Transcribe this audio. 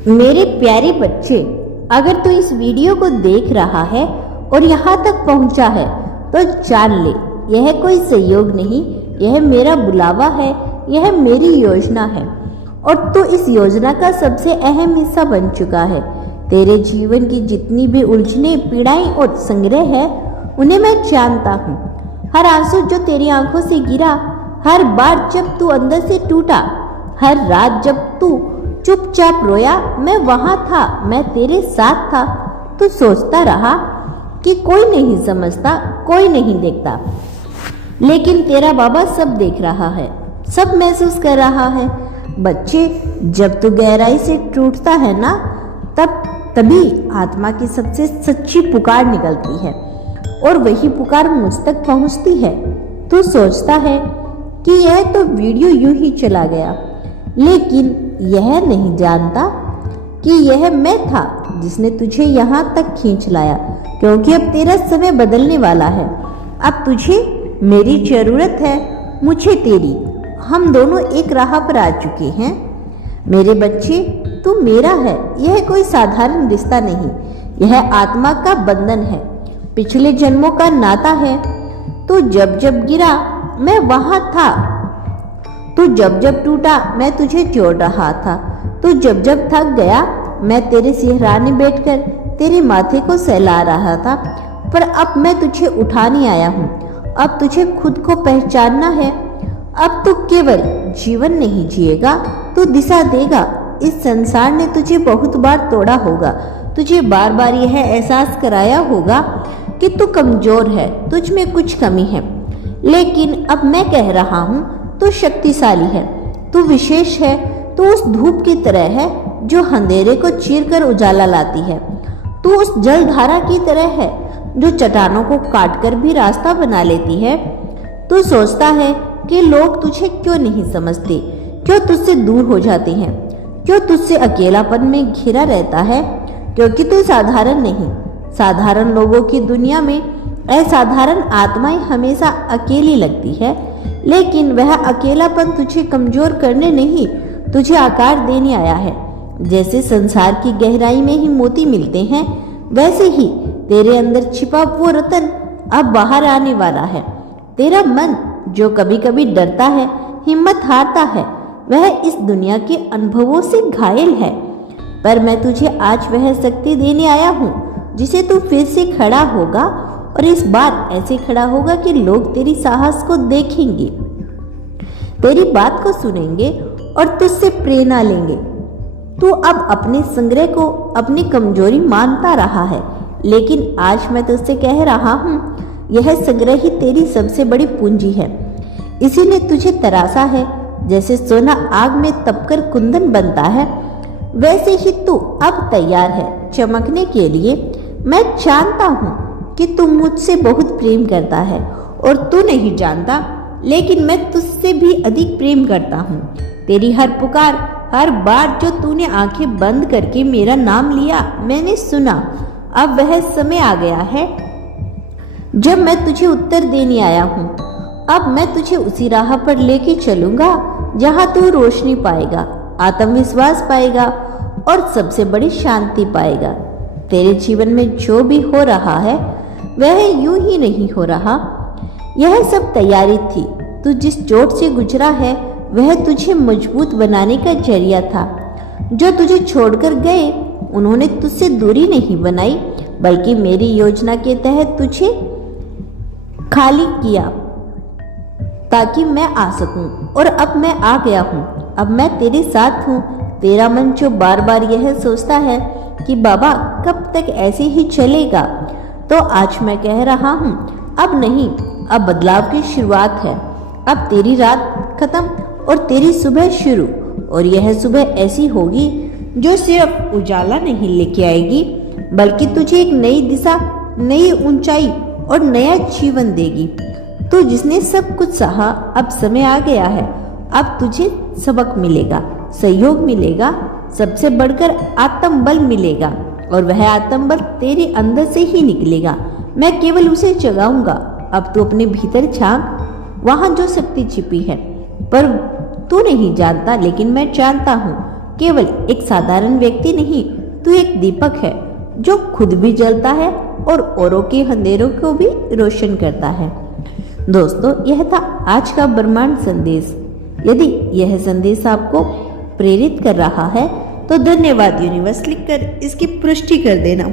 मेरे प्यारे बच्चे, अगर तू इस वीडियो को देख रहा है और यहाँ तक पहुँचा है तो जान ले, यह कोई संयोग नहीं, यह मेरा बुलावा है, यह मेरी योजना है और तू इस योजना का सबसे अहम हिस्सा बन चुका है। तेरे जीवन की जितनी भी उलझने, पीड़ाएं और संग्रह है, उन्हें मैं जानता हूँ। हर आंसू जो तेरी आंखों से गिरा, हर बार जब तू अंदर से टूटा, हर रात जब तू चुपचाप रोया, मैं वहां था, मैं तेरे साथ था। तू सोचता रहा कि कोई नहीं समझता, कोई नहीं देखता, लेकिन तेरा बाबा सब देख रहा है, सब महसूस कर रहा है। बच्चे, जब तू गहराई से टूटता है ना, तभी आत्मा की सबसे सच्ची पुकार निकलती है और वही पुकार मुझ तक पहुंचती है। तू सोचता है कि यह तो वीडियो यूं ही चला गया, लेकिन यह नहीं जानता कि यह मैं था जिसने तुझे यहाँ तक खींच लाया, क्योंकि अब तेरा समय बदलने वाला है। अब तुझे मेरी जरूरत है, मुझे तेरी। हम दोनों एक राह पर आ चुके हैं। मेरे बच्चे, तू मेरा है। यह कोई साधारण रिश्ता नहीं, यह आत्मा का बंधन है, पिछले जन्मों का नाता है। तू जब जब गिरा, मैं वहां था। तू जब जब टूटा, मैं तुझे जोड़ रहा था। तू जब जब थक गया, मैं तेरे सिरहाने बैठकर तेरे माथे को सहला रहा था। पर अब मैं तुझे उठाने आया हूँ। अब तुझे खुद को पहचानना है। अब तू केवल जीवन नहीं जिएगा, तू दिशा देगा। इस संसार ने तुझे बहुत बार तोड़ा होगा, तुझे बार बार यह एहसास कराया होगा कि तू कमजोर है, तुझ में कुछ कमी है। लेकिन अब मैं कह रहा हूँ, तू शक्तिशाली है, तू विशेष है, तू उस धूप की तरह है जो अंधेरे को चीरकर उजाला लाती है। तू उस जलधारा की तरह है जो चट्टानों को काटकर भी रास्ता बना लेती है। तू सोचता है कि लोग तुझे क्यों नहीं समझते, क्यों तुझसे दूर हो जाते हैं, क्यों तुझसे अकेलापन में घिरा रहता है, क्योंकि तू साधारण नहीं। साधारण लोगों की दुनिया में असाधारण आत्माएं हमेशा अकेली लगती है, लेकिन वह अकेलापन तुझे कमजोर करने नहीं, तुझे आकार देने आया है। जैसे संसार की गहराई में ही मोती मिलते हैं, वैसे ही तेरे अंदर छिपा वो रतन अब बाहर आने वाला है। तेरा मन जो कभी कभी डरता है, हिम्मत हारता है, वह इस दुनिया के अनुभवों से घायल है। पर मैं तुझे आज वह शक्ति देने आया हूँ जिसे तू फिर से खड़ा होगा, और इस बार ऐसे खड़ा होगा कि लोग तेरी साहस को देखेंगे, तेरी बात को सुनेंगे और तुझसे प्रेरणा लेंगे। तू अब अपने संग्रह को अपनी कमजोरी मानता रहा है, लेकिन आज मैं तुझसे कह रहा हूँ, यह संग्रह ही तेरी सबसे बड़ी पूंजी है। इसी ने तुझे तरासा है। जैसे सोना आग में तपकर कुंदन बनता है, वैसे ही तू अब तैयार है चमकने के लिए। मैं जानता हूँ कि तू मुझसे बहुत प्रेम करता है और तू नहीं जानता, लेकिन मैं तुझसे भी अधिक प्रेम करता हूँ। तेरी हर पुकार, हर बार जो तूने आंखें बंद करके मेरा नाम लिया, मैंने सुना। अब वह समय आ गया है जब मैं तुझे उत्तर देने आया हूँ। अब मैं तुझे उसी राह पर लेके चलूंगा जहाँ तू रोशनी पाएगा, आत्मविश्वास पाएगा और सबसे बड़ी शांति पाएगा। तेरे जीवन में जो भी हो रहा है वह यूं ही नहीं हो रहा, यह सब तैयारी थी। तू जिस चोट से गुजरा है वह तुझे मजबूत बनाने का जरिया था। जो तुझे छोड़कर गए उन्होंने तुझसे दूरी नहीं बनाई, बल्कि मेरी योजना के तहत तुझे खाली किया ताकि मैं आ सकूं। और अब मैं आ गया हूं, अब मैं तेरे साथ हूं। तेरा मन जो बार बार यह सोचता है कि बाबा कब तक ऐसे ही चलेगा, तो आज मैं कह रहा हूं, अब नहीं, अब बदलाव की शुरुआत है। अब तेरी रात खत्म और तेरी सुबह शुरू, और यह सुबह ऐसी होगी जो सिर्फ उजाला नहीं लेके आएगी, बल्कि तुझे एक नई दिशा, नई ऊंचाई और नया जीवन देगी। तू जिसने सब कुछ सहा, अब समय आ गया है। अब तुझे सबक मिलेगा, सहयोग मिलेगा, सबसे बढ़कर आत्मबल मिलेगा, और वह आत्मबल तेरे अंदर से ही निकलेगा। मैं केवल उसे जगाऊंगा। अब तू अपने भीतर झांक, वहां जो शक्ति छिपी है, पर तू नहीं जानता, लेकिन मैं जानता हूँ। केवल एक साधारण व्यक्ति नहीं, तू एक दीपक है जो खुद भी जलता है और औरों के अंधेरों को भी रोशन करता है। दोस्तों, यह था आज का ब्रह्मांड संदेश। यदि यह संदेश आपको प्रेरित कर रहा है तो धन्यवाद यूनिवर्स लिखकर इसकी पुष्टि कर देना।